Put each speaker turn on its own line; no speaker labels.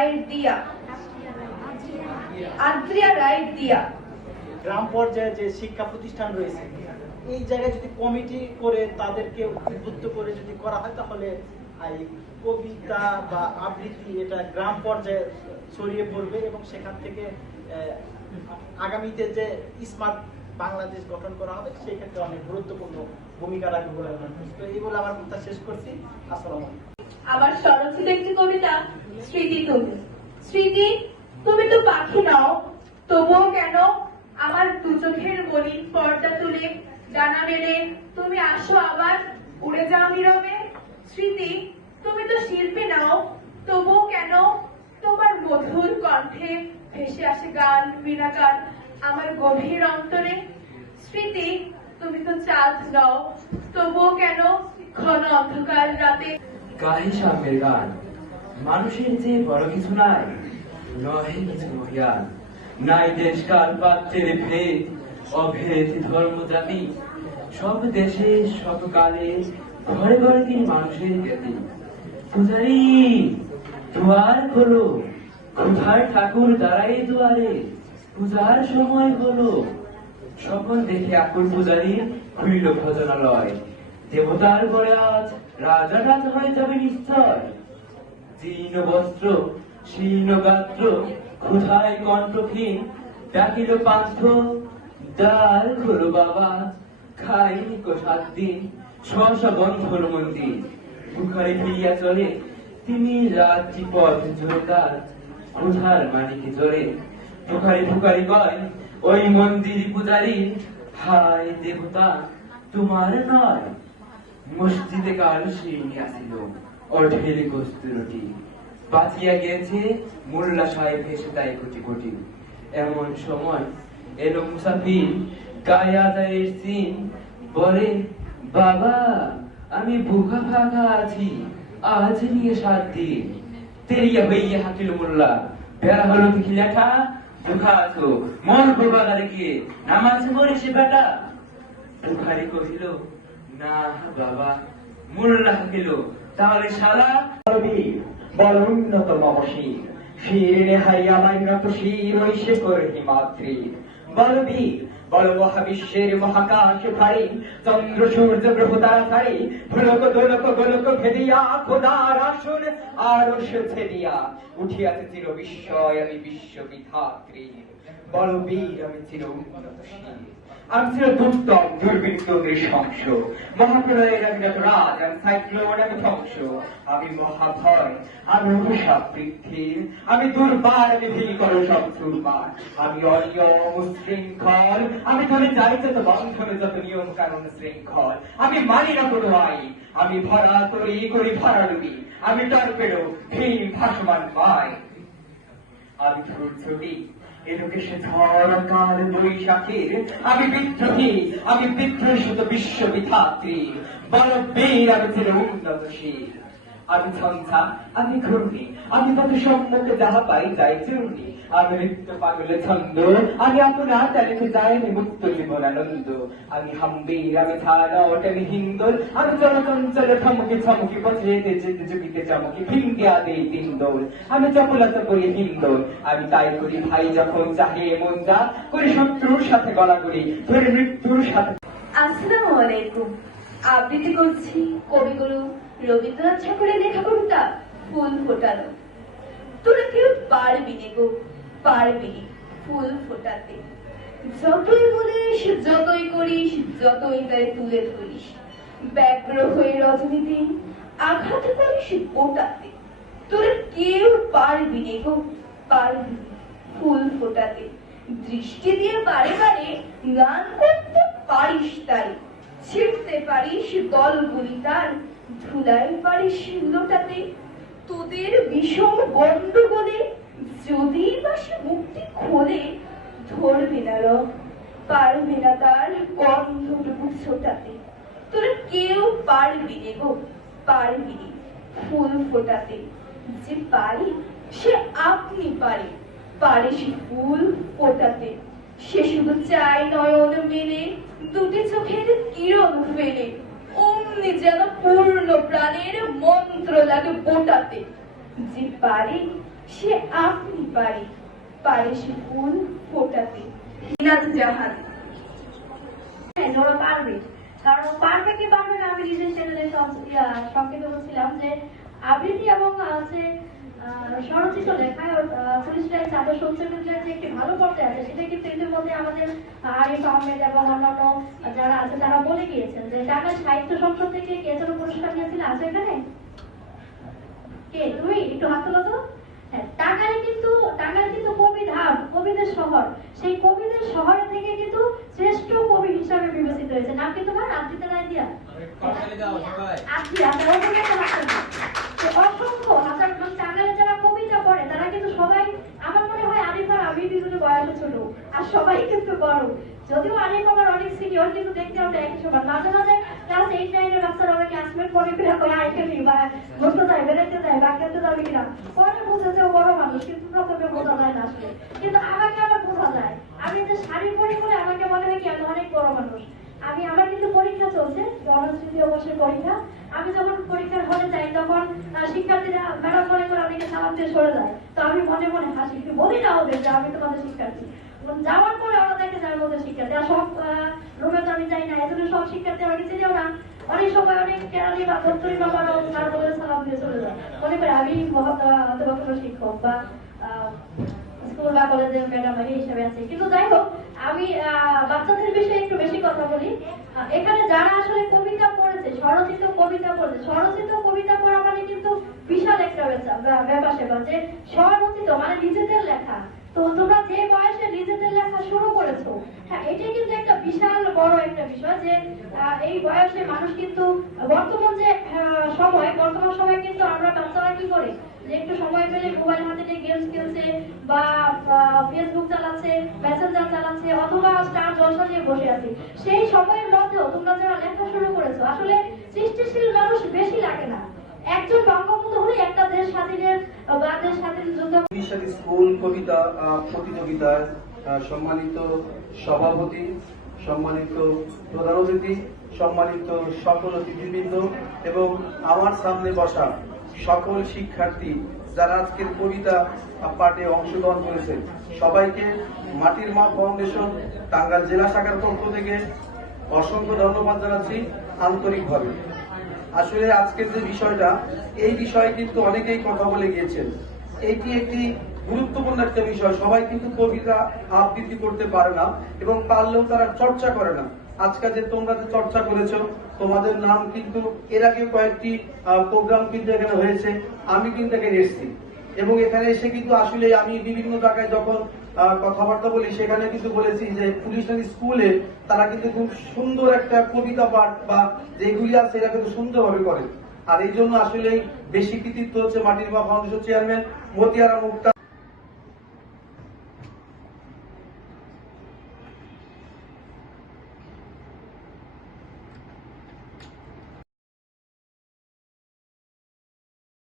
রায়ের দিয়া। আদ্রিয়া রায়ের দিয়া।
গ্রাম পর্যায়ে যে শিক্ষা প্রতিষ্ঠান রয়েছে, এই জায়গায় যদি কমিটি করে তাদেরকে উদ্বুদ্ধ করে যদি করা হয়, তাহলে কবিতা বা আবৃত্তি এটা গ্রাম পর্যায়ে ছড়িয়ে পড়বে এবং সেখান থেকে আগামীতে যে স্মার্ট বাংলাদেশ গঠন করা হবে সেই ক্ষেত্রে অনেক গুরুত্বপূর্ণ ভূমিকা রাখবে বলে। তো এই বলে আমার কথা শেষ করছি। আসসালামু
আমার স্বরচিত একটি কবিতা, স্মৃতি তুমি। স্মৃতি, তুমি তো পাখি নাও, তবুও কেন আমার দু চোখের মলিন পর্দা তুলে ডানা মেলে? তুমি আসো আবার, উড়ে যাও নীরবে। স্মৃতি, তুমি তো শিল্পী নাও, তবুও কেন তোমার মধুর কণ্ঠে ভেসে আসে গান বিনাগান আমার গভীর অন্তরে? স্মৃতি তুমি তো চাঁদ নাও, তবুও কেন ঘন অন্ধকার রাতে?
গাহি সাম্যের গান, মানুষের যে বড় কিছু নাই, নহে কিছু মহিয়ান নাই দেশ কাল পাত্রের ভেদ, অভেদ ধর্ম জাতি। সব দেশে, সব কালে, ঘরে ঘরে তিনি মানুষের জ্ঞাতি। পূজারি, দুয়ার খোলো কোথায় ঠাকুর দাঁড়াই দুয়ারে। পূজার সময় হলো সকল দেখে আকুল পূজারি খুলিল ভজনালয়। দেবতার ঘরে আজ রাজা রাজ হয়ে যাবে নিশ্চয়। জীর্ণ বস্ত্র শীর্ণ গাত্র, ক্ষুধায় কণ্ঠহীন, ডাকিল পান্থ দ্বার খোলো বাবা খাইনি কো দিন স্বস বন্ধন মন্দির। বুখারে ফিরিয়া চলে, তিনি রাত্রি পথ জোরদার, ক্ষুধার মানিকে জোরে। বুখারি বুখারি কয় ওই মন্দির পূজারি, হায় দেবতা, তোমার নয়। মসজিদে কাল শিরনি আসিল, অঢেল কস্তুরটি বাঁচিয়া গিয়েছে মোল্লা সাহেব এসে তাই কোটি কোটি এমন সময় এলো মুসাফির, গায়ে আদায়ের সিন বলে, বাবা, আমি বুকা ফাঁকা আছি, আজ নিয়ে সাত দিন। তেরিয়া হইয়া হাকিল মোল্লা, বেড়া হলো দেখি লেখা দুঃখা আছো। মন বাগারে গিয়ে নামাজ পড়ে বেটা। বুখারি কহিল, না বাবা মোল্লা হাকিল তাহলে শালা
বল উন্নতম ফিরে হাইয়া লাইনা তো সেই মহিষে শেখর মাতৃ বলবীর মহাবিশ্বের মহাকাশ ভারী চন্দ্র, সূর্য, গ্রহ তারা সারি দোলক, গোলক খোদার আসুন আরও ছেদিয়া। উঠিয়াছে চির বিস্ময় আমি বিশ্ব বিধাত্রী আমি চির উন্নত আমি দুর্দম আমি যত রাজ আমি শৃঙ্খল আমি ধরে বন্ধনে যত নিয়ম কানুন শৃঙ্খল আমি মানি না কোনো আইন আমি ভরা তরি করি ভরা লুবি আমি টর্পেডো ভীম ভাসমান পাই আমি ছুটি এলোকে সে ঝড়, কাল বৈশাখীর আমি বিদ্রোহী, আমি বিদ্রোহিত বিশ্ব বিধাত্রী বড় বীর, আমি ছিল উন্নতশীল। আমি ঝঞ্ঝা আমি ঘূর্ণি, আমি তত সম্মুখে যাহা পাই যাই চূর্ণি। আমি নৃত্য পাগলে ছন্দ, আমি আপনার চালিতে যাই মুক্ত জীবন আনন্দ আমি হাম্বির, আমি থানট আমি হিন্দোল, আমি চলচঞ্চল ঠমকি ছমকি পথে যেতে যেতে যুগিতে চমকি ভিঙ্গে আদে দিন্দোল আমি চপলতা করি হিন্দোল, আমি তাই করি ভাই যখন চাহে মন যা, করি শত্রুর সাথে গলা করি ধরে মৃত্যুর সাথে
আসসালামু আলাইকুম। আবৃত্তি করছি কবিগুরু রবীন্দ্রনাথ ঠাকুরের লেখা কবিতা ফুল ফোটানো তোরা কেউ পারবি নে গো, পারবি ফুল ফোটাতে। যতই বলিস, যতই করিস, যতই তাই তুলে ধরিস। ব্যগ্র হয়ে রজনী দিন আঘাত করিস ওটাতে তোরা কেউ পারবি নে গো, পারবি ফুল ফোটাতে। দৃষ্টি দিয়ে বারে বারে গান করতে পারিস তাই, ছিঁড়তে পারিস দলগুলি তার। ধুলাই পারিস লোটাতে তোদের বিষম গন্ডগোলে যদি বা সে মুক্তি খোলে, ধরবে না রব পারবে না তার গন্ধটুকু ছোটাতে। তোরা কেউ পারবি নে গো, পারবি নে ফুল ফোটাতে। যে পারি, সে আপনি পারে পারে সে ফুল ফোটাতে। সে শুধু চাই নয়ন মেলে, দুটি চোখের কিরণ ফেলে। যেন পূর্ণ প্রাণের মন্ত্র লাগে বোটাতে যে পারে সে আপনি পারে। পারে সে ফুল ফোটাতে মিনাত জাহান।
হ্যাঁ, ওরা পারবে। কারণ পারবে কি পারবে না আমি নিজের চ্যানেলে সংকেত বলছিলাম যে আবৃত্তি এবং আছে স্বরচিত লেখায় ওর পুলিশ লাইন ছাত্র সঞ্চয়ের যে একটি ভালো পর্যায়ে আছে সেটা কিন্তু ইতিমধ্যে আমাদের আরিফ আহমেদ এবং অন্যান্য যারা আছে তারা বলে গিয়েছেন যে ঢাকা সাহিত্য সংসদ থেকে কে যেন পুরস্কার নিয়েছিল? আছে এখানে? কে? তুমি? একটু হাত তোলো তো। হ্যাঁ, টাঙ্গাইল কিন্তু টাঙ্গাইল কিন্তু কবি ধাম কবিদের শহর। সেই কবিদের শহর থেকে কিন্তু শ্রেষ্ঠ কবি হিসাবে বিবেচিত হয়েছে। নাম কি তোমার? আদ্রিতা রায় দিয়া অসংখ্য হাজার মানে টাঙ্গাইলে যারা কবিতা পড়ে তারা কিন্তু সবাই আমার মনে হয় আরিফার আমি দুজনে বয়সে ছোট আর সবাই কিন্তু বড় যদিও আরিফ আমার অনেক সিনিয়র কিন্তু দেখতে আমরা একই সমান। মাঝে মাঝে ক্লাস এইট নাইনের বাচ্চারা আমাকে ক্লাসমেট পরে ফিরে কয় আই খেলি বা ঘুরতে যায় বেড়াতে যায় বা খেলতে যাবে কিনা? পরে বুঝে যে বড় মানুষ, কিন্তু প্রথমে বোঝা যায় না আসলে। কিন্তু আমাকে আবার বোঝা যায়। আমি যে শাড়ি পরে করে আমাকে মনে হয় কি আমি অনেক বড় মানুষ। আমি, আমার কিন্তু পরীক্ষা চলছে গণস্মৃতি অবশ্যই পরীক্ষা। আমি যখন পরীক্ষার হলে যাই, তখন শিক্ষার্থীরা ম্যাডাম মনে করে আমাকে সালাম দিয়ে সরে যায়। তো আমি মনে মনে হাসি একটু বলি না ওদের যে আমি তোমাদের শিক্ষার্থী। যাওয়ার পরে ওরা দেখে যায় আমাদের শিক্ষার্থী আর সব রুমে তো আমি যাই না এজন্য সব শিক্ষার্থী আমাকে চিনেও না। অনেক সময় অনেক কেরালি বা দত্তরি বাবারাও তার বলে সালাম দিয়ে চলে যায়। মনে করে আমি অথবা কোনো শিক্ষক বা স্কুল বা কলেজের ম্যাডাম এই হিসেবে আছে। কিন্তু যাই হোক, আমি বাচ্চাদের বিষয়ে একটু বেশি কথা বলি। এখানে যারা আসলে কবিতা পড়েছে, স্বরচিত কবিতা পড়েছে, স্বরচিত কবিতা পড়া মানে কিন্তু বিশাল একটা ব্যাপার বা- সেপার যে স্বরচিত মানে নিজেদের লেখা। তো তোমরা যে বয়সে নিজেদের লেখা শুরু করেছ হ্যাঁ এটা কিন্তু একটা বিশাল বড় একটা বিষয় যে এই বয়সে মানুষ কিন্তু বর্তমান যে সময়, বর্তমান সময় কিন্তু আমরা বাচ্চারা কি করে? যে একটু সময় পেলে মোবাইল হাতে নিয়ে গেমস খেলছে বা ফেসবুক চালাচ্ছে মেসেঞ্জার চালাচ্ছে অথবা স্টার জলসা নিয়ে বসে আছে। সেই সময়ের মধ্যেও তোমরা যারা লেখা শুরু করেছ, আসলে সৃষ্টিশীল মানুষ বেশি লাগে না। একজন বঙ্গবন্ধু হলে একটা দেশ স্বাধীনের বা স্বাধীন যুদ্ধ
স্কুল, কবিতা প্রতিযোগিতার সম্মানিত সভাপতি, সম্মানিত প্রধান অতিথি, সম্মানিত সকল অতিথিবৃন্দ এবং আমার সামনে বসা সকল শিক্ষার্থী যারা আজকের কবিতা পাঠে অংশগ্রহণ করেছে সবাইকে মাটির মা ফাউন্ডেশন টাঙ্গাইল জেলা শাখার পক্ষ থেকে অসংখ্য ধন্যবাদ জানাচ্ছি আন্তরিকভাবে। আসলে আজকের যে বিষয়টা, এই বিষয়ে কিন্তু অনেকেই কথা বলে গিয়েছেন। এটি একটি গুরুত্বপূর্ণ একটা বিষয়। সবাই কিন্তু কবিতা, আবৃত্তি করতে পারে না এবং পারলেও তারা চর্চা করে না। আজকাল যে তোমরা যে চর্চা করেছ, তোমাদের নাম কিন্তু এর আগে কয়েকটি প্রোগ্রাম কিন্তু এখানে হয়েছে। আমি কিন্তু এখানে এসেছি। এবং এখানে এসে কিন্তু আসলে আমি বিভিন্ন জায়গায় যখন কথাবার্তা বলি, সেখানে কিন্তু বলেছি যে পুলিশের স্কুলে তারা কিন্তু খুব সুন্দর একটা কবিতা পাঠ বা যেগুলি আছে এরা কিন্তু সুন্দরভাবে করে। আর এই জন্য আসলে বেশি কৃতিত্ব হচ্ছে মাটির মা ফাউন্ডেশন চেয়ারম্যান মতিয়ারা মুক্তা